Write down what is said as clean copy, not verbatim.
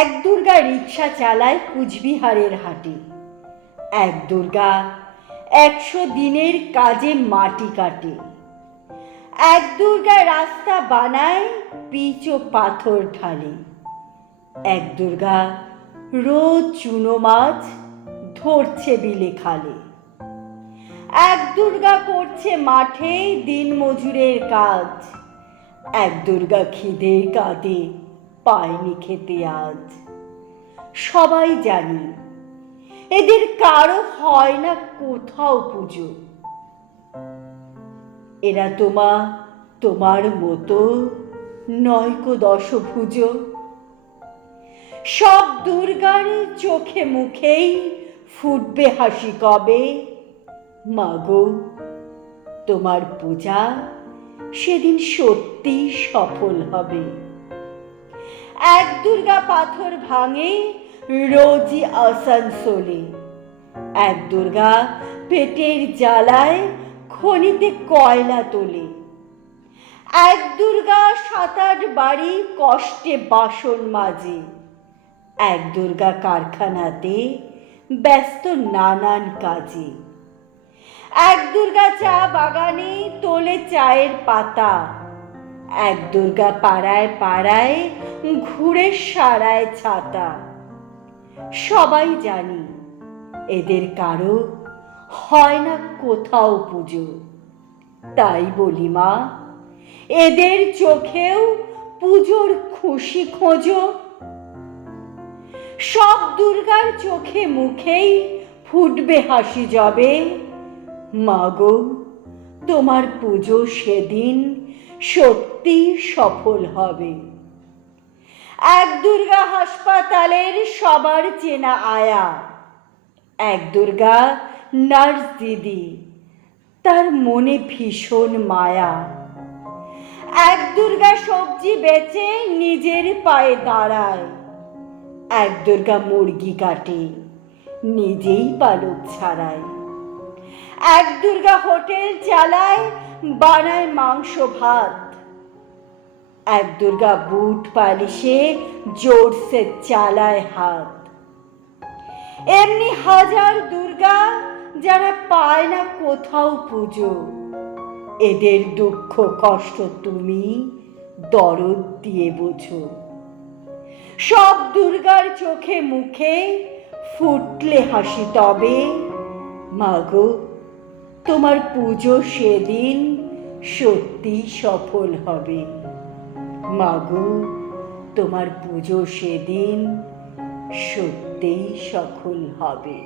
এক দুর্গা রিক্সা চালায় কুচবিহারের হাটে। এক দুর্গা 100 দিনের কাজে মাটি কাটে। এক দুর্গা রাস্তা বানায় পিচ ও পাথর ঢালে। এক দুর্গা রোজ চুনো মাছ ধরছে বিলে খালে। এক দুর্গা করছে মাঠে দিন মজুরের কাজ। এক দুর্গা খিদে কাঁদে পায়নি খেতে আজ। সবাই জানি এদের কারো হয় না কোথাও পুজো। এরা তোমার মতো নয়কো দশভুজ। সব দুর্গার চোখে মুখেই ফুটবে হাসি কবে। মাগো তোমার পূজা সেদিন সত্যি সফল হবে। এক দুর্গা পাথর ভাঙে রোজই আসানসোলে। এক দুর্গা পেটের জ্বালায় খনিতে কয়লা তোলে। এক দুর্গা 7-8 বাড়ি কষ্টে বাসন মাজে। এক দুর্গা কারখানাতে ব্যস্ত নানান কাজে। এক দুর্গা চা বাগানে তোলে চায়ের পাতা। এক দুর্গা পাড়ায় পাড়ায় ঘুরে সারায় ছাতা। সবাই জানি এদের কারো হয় না কোথাও পুজো। তাই বলি মা, এদের চোখেও পুজোর খুশি খোঁজো। সব দুর্গার চোখে মুখেই ফুটবে হাসি যবে। মাগো তোমার পুজো সেদিন সত্যি সফল হবে। এক দুর্গা হাসপাতালের সবার চেনা আয়া। এক দুর্গা নার্স দিদি, তার মনে ভীষণ মায়া। এক দুর্গা সবজি বেচে নিজের পায়ে দাঁড়ায়। এক দুর্গা মুরগি কাটে নিজেই পালক ছাড়ায়। এক দুর্গা হোটেল চালায় বানায় মাংস ভাত। এক দুর্গা বুট পালিশে জোরসে চালায় হাত। এমনি হাজার দুর্গা যারা পায় না কোথাও পুজো। এদের দুঃখ কষ্ট তুমি দরদ দিয়ে বোঝো। সব দুর্গার চোখে মুখে ফুটলে হাসি তবে। মাগো তোমার পুজো সেদিন সত্যি সফল হবে। মাগো তোমার পুজো সেদিন সত্যিই সফল হবে।